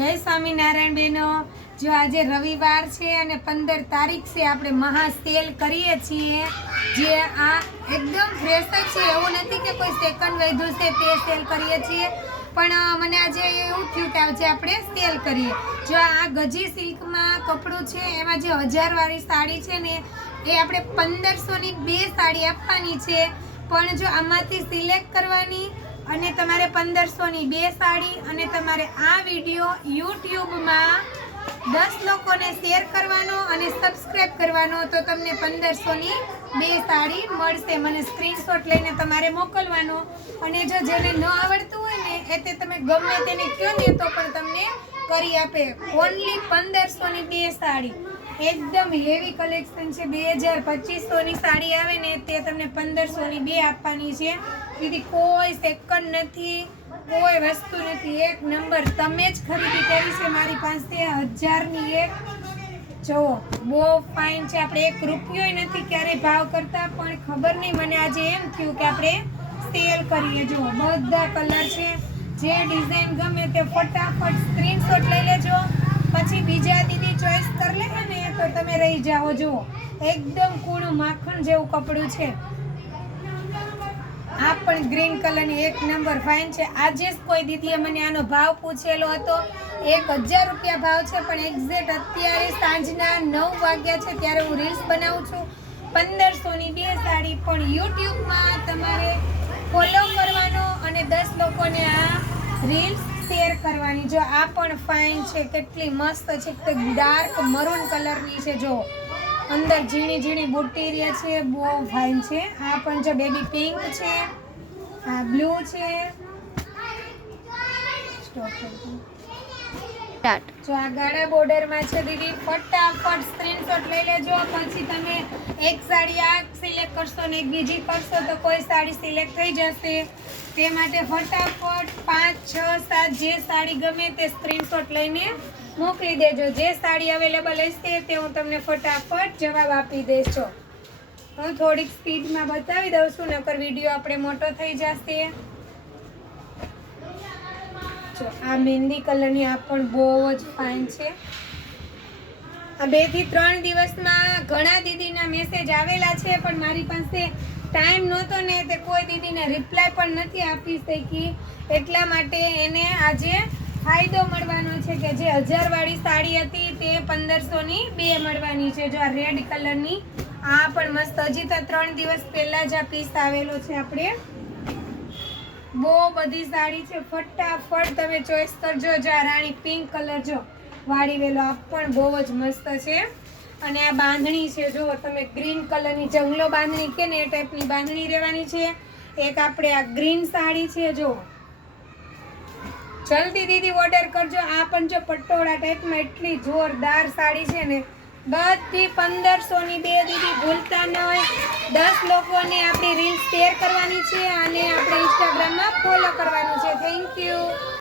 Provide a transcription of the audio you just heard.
जय स्वामीनारायण बहनो। जो आज रविवार है અને 15 तारीख से આપણે મહા સેલ કરીએ છીએ જે આ એકદમ ફ્રેશ જ છે, એવું નથી કે કોઈ સેકન્ડ વધ્યું છે તે સેલ કરીએ છીએ, પણ મને આજે એવું થયું કે આજે આપણે સેલ કરીએ। જો આ ગજી સિલ્કમાં કપડું છે એમાં જે 1000 વાળી સાડી છે ને એ આપણે 1500 ની બે સાડી આપવાની છે, પણ જો આમાંથી સિલેક્ટ કરવાની અને તમારે 1500 ની બે સાડી અને તમારે આ વિડિયો YouTube માં 10 લોકોને શેર કરવાનો અને સબસ્ક્રાઇબ કરવાનો તો તમને 1500 ની બે સાડી મળશે। મને સ્ક્રીનશોટ લઈને તમારે મોકલવાનો અને જો જેને ન આવડતું હોય ને એ તે તમે ગમે તેને કહો ને તો પણ તમને કરી આપે। ઓન્લી 1500 ની બે સાડી, एकदम हेवी कलेक्शन है। 2200 ની साड़ी आवे ने ते तमने 1500 ની બે આપવાની છે। दीदी कोई सेकंड नहीं, कोई वस्तु नहीं, एक नंबर तमे ज खरीदी करी छे मारी पासे। 1000 ની एक जो बो फाइन छे। આપણે 1 રૂપિયો નથી ક્યારે ભાવ કરતા, પણ ખબર નહીં મને આજે એમ થયું કે આપણે સેલ કરીએ। જો બધા કલર છે, જે ડિઝાઇન ગમે તે ફટાફટ સ્ક્રીનશોટ લઈ લેજો, પછી બીજા દીદી ચોઈસ કરી લે ને તો તમે રહી જાઓ। જો એકદમ કૂણું માખણ જેવું કપડું છે। આ પણ ગ્રીન કલરની એક નંબર ફાઇન છે। આજે જ કોઈ દીદીએ મને આનો ભાવ પૂછેલો હતો, 1000 રૂપિયા ભાવ છે, પણ એક્ઝેક્ટ અત્યારે સાંજના 9 વાગ્યા છે ત્યારે હું રીલ્સ બનાવું છું। 1500 ની બે સાડી, પણ યુટ્યુબમાં તમારે ફોલો કરવાનો અને 10 લોકોને આ રીલ્સ શેર કરવાની। જો આ પણ ફાઇન છે, કેટલી મસ્ત છે, ડાર્ક મરૂન કલરની છે। જો અંદર ઝીણી ઝીણી બુટ્ટી રહે છે, બહુ ફાઇન છે। આ પણ જો બેબી પિંક છે, આ બ્લુ છે। જો આ ગાળા બોર્ડરમાં છે દીદી, ફટાફટ સ્ક્રીનશોટ લઈ લેજો, પછી તમે એક સાડી આ સિલેક્ટ કરશો ને એક બીજી કરશો તો કોઈ સાડી સિલેક્ટ થઈ જશે। તે માટે ફટાફટ 5, 6, 7 જે સાડી ગમે તે સ્ક્રીનશોટ લઈને મોકલી દેજો। જે સાડી અવેલેબલ હશે તે હું તમને ફટાફટ જવાબ આપી દઈશ। હું થોડીક સ્પીડમાં બતાવી દઉં છું, નકર વિડીયો આપણે મોટો થઈ જશે। જો આ મહેંદી કલરની આ પણ બહુ જ ફાઇન છે। આ 2 થી 3 દિવસમાં ઘણા દીદીના મેસેજ આવેલા છે, પણ મારી પાસે ટાઈમ નહોતો ને તે કોઈ દીદીને રિપ્લાય પણ નથી આપી શકી, એટલા માટે એને આજે ફાયદો મળવાનો છે કે જે 1000 વાળી સાડી હતી તે 1500 ની બે મળવાની છે। જો આ રેડ કલરની આ પણ મસ્ત, હજી તો 3 દિવસ પહેલા જ આ પીસ આવેલો છે। આપણે બહુ બધી સાડી છે, ફટાફટ તમે ચોઈસ કરજો। જો આ રાણી પિંક કલર જો વાળી વેલો આ પણ બહુ જ મસ્ત છે। અને આ બાંધણી છે, જો તમે ગ્રીન કલરની જંગલો બાંધણી કે ને એ ટાઈપની બાંધણી રહેવાની છે। એક આપણે આ ગ્રીન સાડી છે, જો જલ્દી દીદી ઓર્ડર કરજો। આ પણ જો પટોળા ટાઈપમાં એટલી જોરદાર સાડી છે ને, બધી 1500 ની બે દીદી ભૂલતા નહીં। 10 લોકોને આપણી રીલ શેર કરવાની છે અને આપણે ઇન્સ્ટાગ્રામમાં ફોલો કરવાનું છે। Thank you.